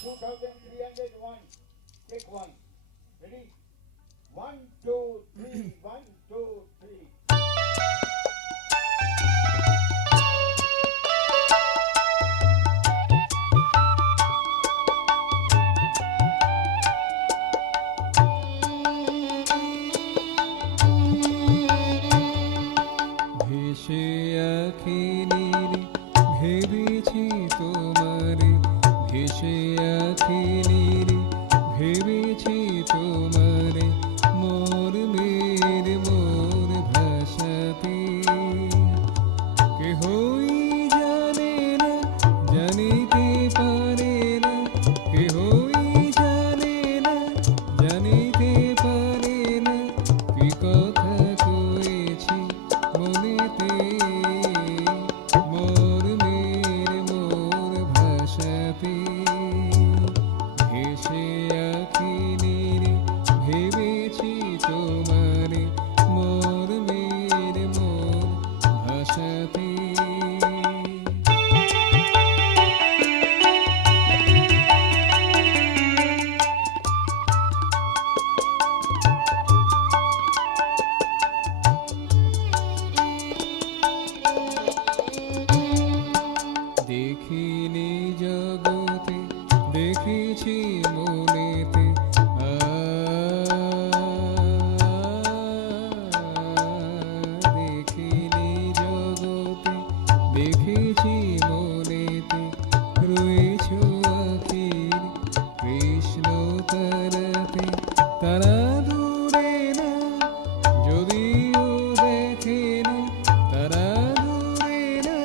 2301. Take one. Ready? 1, 2, 3. 1, 2, 3. ভেসে আঁখি নীরে ভেবেছি তোমারে, ভেসে আঁখি নীরে ভেবেছি তোমারে, মোর মেরে মোর ভাষাতে কেহই জানে না, জানিতে পারে না, কেহই জানে না, জানিতে পারে না, কি কথা কয়েছি মনেতে, মোর মেরে মোর ভাষাতে ভেসে আঁখি নীরে ভেবেছি তোমারে, মোর মেরে মোর ভাষাতে। দেখিনি জগতে দেখেছি মনেতে, দেখিনি জগতে দেখেছি মনেতে, রয়েছ আখির কৃষ্ণ তারাতে, তারা দূরে না যদিও দেখে না, তারা দূরে না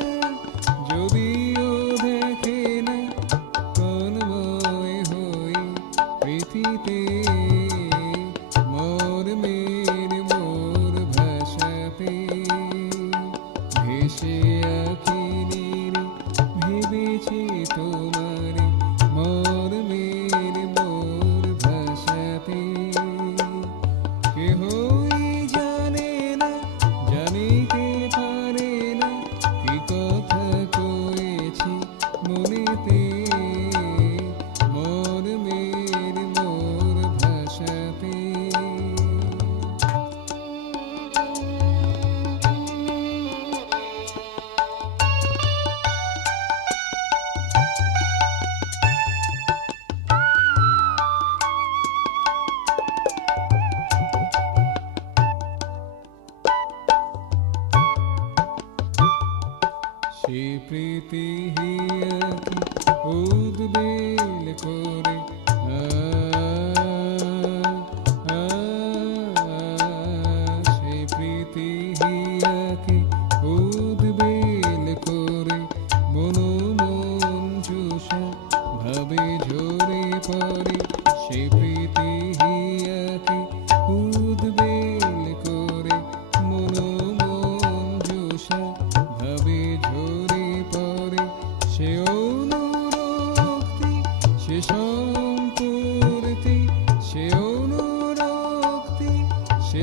যদিও দেখে না, তন্ময় হই প্রীতিতে, মোর মেরে মোর ভাষাতে ভেসে আঁখি নীরে ভেবেছি তোমারে, মোর মেরে মোর ভাষাতে কেহই জানে না, জানিতে পারে না, কি কথা কয়েছি মনেতে, মোর মেরে মোর ভাষাতে। সে প্রীতি হিয়াকে উদ্বেল করে, সে প্রীতি হিয়াকে উদ্বেল করে, মনোমঞ্জুষা ভাবে ঝরে পড়ে, সে প্রীতি হিয়াকে উদ্বেল করে, মনোমঞ্জুষা ভাবে ঝরে পড়ে, সে অনুরক্তি সে সম্পূর্তি, সে অনুরক্তি সে